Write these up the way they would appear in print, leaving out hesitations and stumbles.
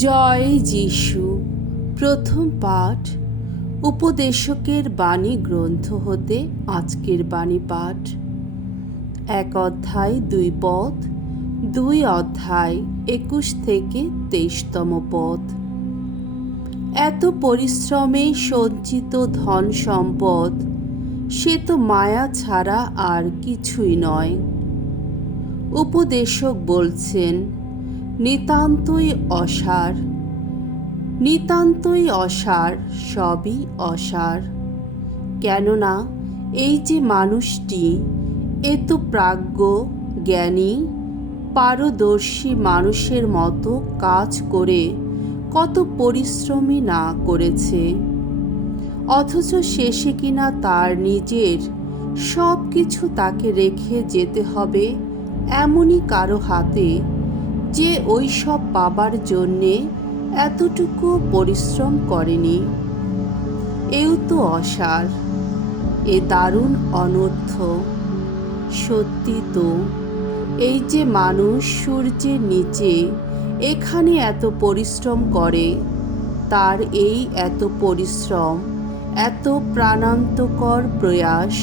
জয় যীশু। প্রথম পাঠ উপদেশকের বাণী গ্রন্থ হতে আজকের বাণী পাঠ। 1 অধ্যায় 2 পদ, 2 অধ্যায় 21 থেকে 23তম পদ। এত পরিশ্রমে সঞ্চিত ধন সম্পদ সে তো মায়া ছাড়া আর কিছুই নয়। উপদেশক বলছেন, নিতান্তই অসার, নিতান্তই অসার, সবই অসার। কেননা এই যে মানুষটি এত প্রাজ্ঞ, জ্ঞানী, পারদর্শী মানুষের মতো কাজ করে কত পরিশ্রমই না করেছে, অথচ শেষে কিনা তার নিজের সব কিছু তাকে রেখে যেতে হবে এমনই কারো হাতে, যে ওই সব পাবার জন্যে এতটুকু পরিশ্রম করেনি। এও তো অসার, এ দারুণ অনর্থ। সত্যি তো, এই যে মানুষ সূর্যের নিচে এখানে এত পরিশ্রম করে, তার এই এত পরিশ্রম, এত প্রাণান্তকর প্রয়াস,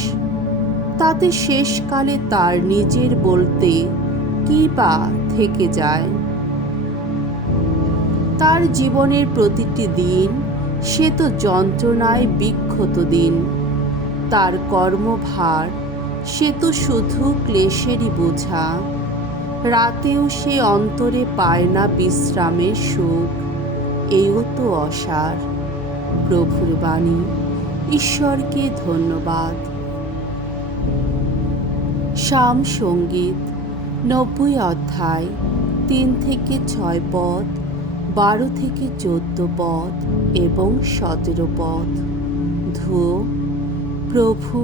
তাতে শেষকালে তার নিজের বলতে কি বা থেকে যায়? তার জীবনের প্রতিটি দিন সে তো যন্ত্রণায় বিক্ষত দিন। তার কর্মভার সে তো শুধু ক্লেশেরই বোঝা। রাতেও সে অন্তরে পায় না বিশ্রামের সুখ। এও তো অসার। প্রভুর বাণী। ঈশ্বরকে ধন্যবাদ। সাম সঙ্গীত 90 অধ্যায় 3 থেকে 6 পদ, 12 থেকে 14 পদ এবং 17 পদ। ধুয়ো। প্রভু,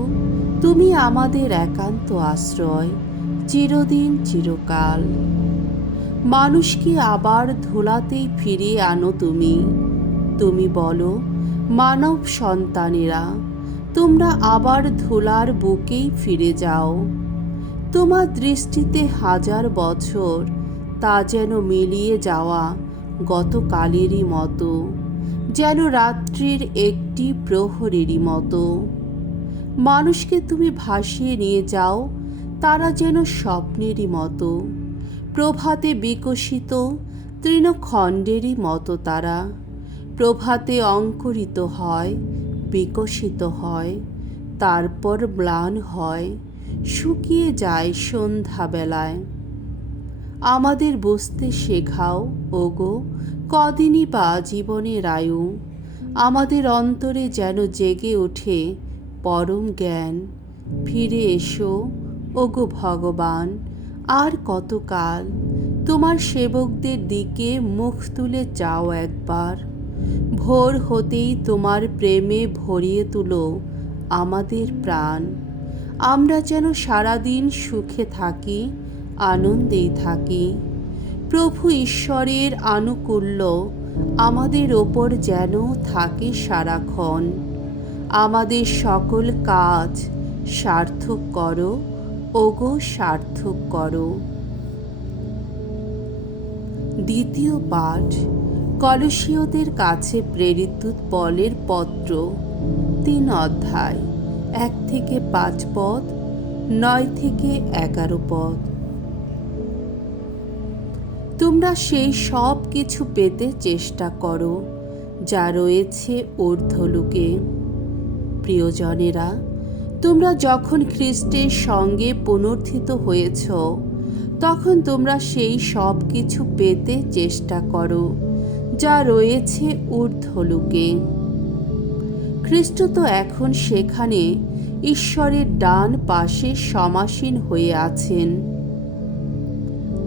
তুমি আমাদের একান্ত আশ্রয়, চিরদিন চিরকাল। মানুষকে আবার ধুলাতেই ফিরিয়ে আনো তুমি। তুমি বলো, মানব সন্তানেরা, তোমরা আবার ধুলার বুকেই ফিরে যাও। তোমার দৃষ্টিতে 1000 বছর তা যেন মিলিয়ে যাওয়া গতকালেরই মতো, যেন রাত্রির একটি প্রহরেরই মতো। মানুষকে তুমি ভাসিয়ে নিয়ে যাও, তারা যেন স্বপ্নেরই মতো, প্রভাতে বিকশিত তৃণখণ্ডেরই মতো তারা। প্রভাতে অঙ্কুরিত হয়, বিকশিত হয়, তারপর ম্লান হয়, শুকিয়ে যায় সন্ধ্যাবেলায়। আমাদের বুঝতে শেখাও ওগো, কদিনই বা জীবনের আয়ু। আমাদের অন্তরে যেন জেগে ওঠে পরম জ্ঞান। ফিরে এসো ওগো ভগবান, আর কতকাল? তোমার সেবকদের দিকে মুখ তুলে চাও একবার। ভোর হতেই তোমার প্রেমে ভরিয়ে তুলো আমাদের প্রাণ। আমরা যেন সারাদিন সুখে থাকি, আনন্দেই থাকি। প্রভু ঈশ্বরের আনুকূল্য আমাদের ওপর যেন থাকে সারাক্ষণ। আমাদের সকল কাজ সার্থক করো ওগো, সার্থক করো। দ্বিতীয় পাঠ কলসীয়দের কাছে প্রেরিত পলের পত্র 3 অধ্যায় 1 থেকে 5 পদ, 9 থেকে 11 পদ। তোমরা সেই সব কিছু পেতে চেষ্টা করো যা রয়েছে ঊর্ধ্বলোকে। প্রিয়জনেরা, তোমরা যখন খ্রিস্টের সঙ্গে পুনরুত্থিত হয়েছ, তখন তোমরা সেই সব কিছু পেতে চেষ্টা করো যা রয়েছে ঊর্ধ্বলোকে। খ্রিস্ট তো এখন সেখানে ঈশ্বরের ডান পাশে সমাসীন হয়ে আছেন।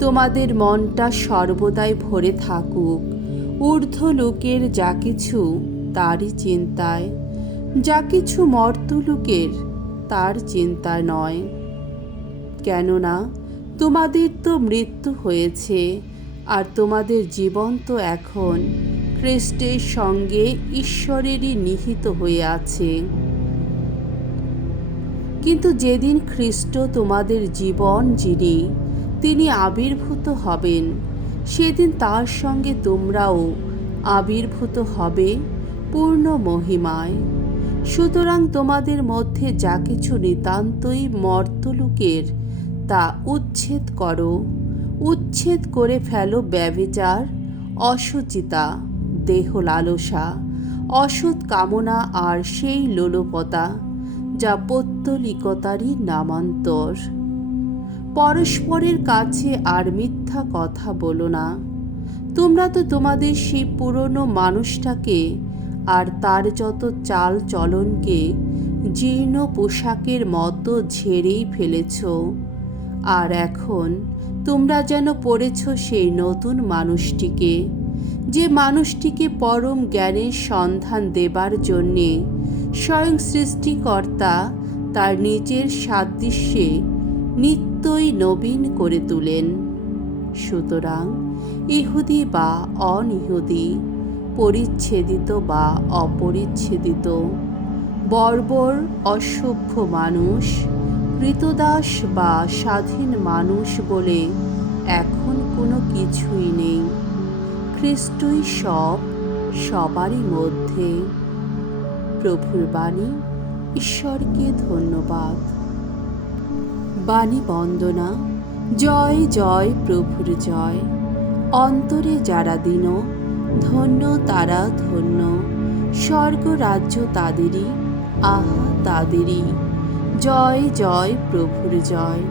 তোমাদের মনটা সর্বদাই ভরে থাকুক ঊর্ধ্বলোকের যা কিছু, তারই চিন্তায়, যা কিছু মর্ত্যলোকের তার চিন্তা নয়। কেননা তোমাদের তো মৃত্যু হয়েছে, আর তোমাদের জীবন তো এখন খ্রিস্টের সঙ্গে ঈশ্বরেরই নিহিত হয়ে আছে। কিন্তু যেদিন খ্রিস্ট তোমাদের জীবন যিনি তিনি আবির্ভূত হবেন, সেদিন তার সঙ্গে তোমরাও আবির্ভূত হবে পূর্ণ মহিমায়। সুতরাং তোমাদের মধ্যে যা কিছু নিতান্তই মর্ত্যলোকের তা উচ্ছেদ করো। উচ্ছেদ করে ফেলো ব্যভিচার, অশুচিতা, দেহ লালসা, অসৎ কামনা আর সেই লোলুপতা যা পৌত্তলিকতারই নামান্তর। পরস্পরের কাছে আর মিথ্যা কথা বলো না। তোমরা তো তোমাদের সেই পুরনো মানুষটাকে আর তার যত চাল চলনকে জীর্ণ পোশাকের মতো ঝেড়েই ফেলেছ, আর এখন তোমরা যেন পড়েছ সেই নতুন মানুষটিকে, যে মানুষটিকে পরম জ্ঞানের সন্ধান দেবার জন্যে স্বয়ং সৃষ্টিকর্তা তার নিজের সাদৃশ্যে নিত্যই নবীন করে তোলেন। সুতরাং ইহুদি বা অনিহুদি, পরিচ্ছেদিত বা অপরিচ্ছেদিত, বর্বর অসভ্য মানুষ, কৃতদাস বা স্বাধীন মানুষ বলে এখন কোনো কিছুই নেই। খ্রিস্টই সব, সবারই মধ্যে। প্রভুর বাণী। ঈশ্বরকে ধন্যবাদ। বাণী বন্দনা। জয় জয় প্রভুর জয়। অন্তরে যারা দীন, ধন্য তারা ধন্য। স্বর্গ রাজ্য তাদেরই, আহা তাদেরই। জয় জয় প্রভুর জয়।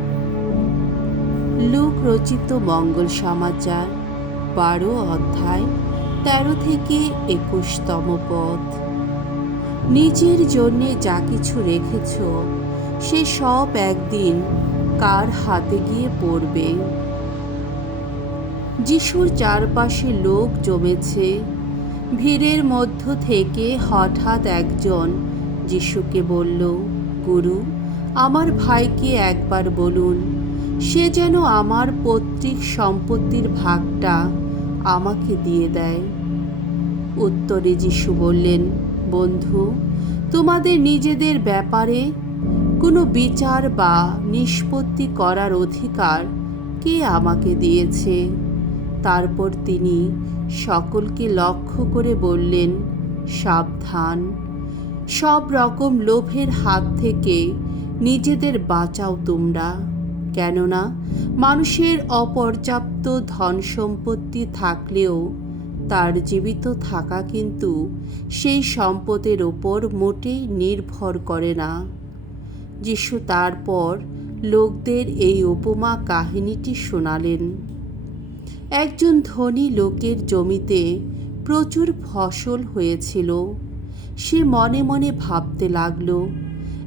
লূক রচিত মঙ্গল সমাচার 12 অধ্যায় 13 থেকে 21তম পদ। নিজের জন্যে যা কিছু রেখেছ সে সব একদিন কার হাতে গিয়ে পড়বে। যিশুর চারপাশে লোক জমেছে। ভিড়ের মধ্য থেকে হঠাৎ একজন যিশুকে বলল, গুরু, আমার ভাইকে একবার বলুন সে যেন আমার পৈতৃক সম্পত্তির ভাগটা আমাকে দিয়ে দেয়। উত্তরে যিশু বললেন, বন্ধু, তোমাদের নিজেদের ব্যাপারে কোনো বিচার বা নিষ্পত্তি করার অধিকার কে আমাকে দিয়েছে? তারপর তিনি সকলকে লক্ষ্য করে বললেন, সাবধান, সব রকম লোভের হাত থেকে নিজেদের বাঁচাও তোমরা। কেননা মানুষের অপর্যাপ্ত ধন সম্পত্তি থাকলেও তার জীবিত থাকা কিন্তু সেই সম্পদের ওপর মোটেই নির্ভর করে না। যিশু তারপর লোকদের এই উপমা কাহিনীটি শোনালেন। একজন ধনী লোকের জমিতে প্রচুর ফসল হয়েছিল। সে মনে মনে ভাবতে লাগল,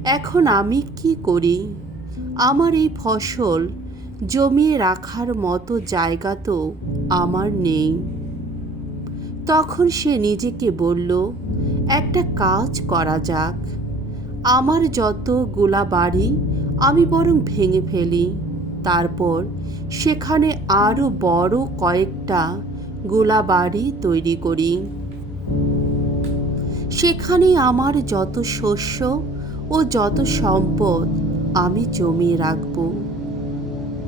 এখন আমি কি করি? আমার এই ফসল জমিয়ে রাখার মতো জায়গা তো আমার নেই। তখন সে নিজেকে বলল, একটা কাজ করা যাক। আমার যতগুলা বাড়ি আমি বরং ভেঙে ফেলি, তারপর সেখানে আরও বড় কয়েকটা গোলা বাড়ি তৈরি করি। সেখানে আমার যত শস্য ও যত সম্পদ আমি জমিয়ে রাখব।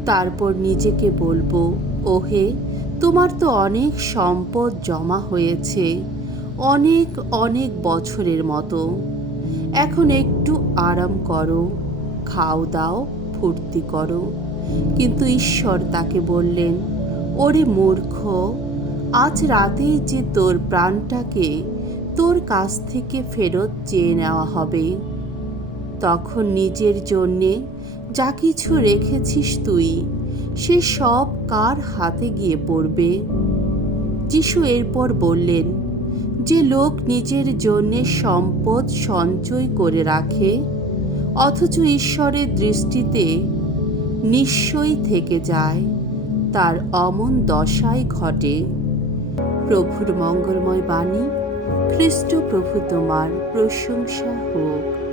তারপর নিজেকে বলবো, ওহে, তোমার তো অনেক সম্পদ জমা হয়েছে, অনেক অনেক বছরের মতো। এখন একটু আরাম করো, খাও দাও, ফুর্তি করো। কিন্তু ঈশ্বর তাকে বললেন, ওরে মূর্খ, আজ রাতেই যে তোর প্রাণটাকে তোর কাছ থেকে ফেরত চেয়ে নেওয়া হবে। তখন নিজের জন্যে যা কিছু রেখেছিস তুই, সে সব কার হাতে গিয়ে পড়বে? যিশু এরপর বললেন, যে লোক নিজের জন্যে সম্পদ সঞ্চয় করে রাখে অথচ ঈশ্বরের দৃষ্টিতে নিঃস্বই থেকে যায়, তার অমন দশাই ঘটে। প্রভুর মঙ্গলময় বাণী। খ্রিস্ট প্রভু তোমার প্রশংসা হোক।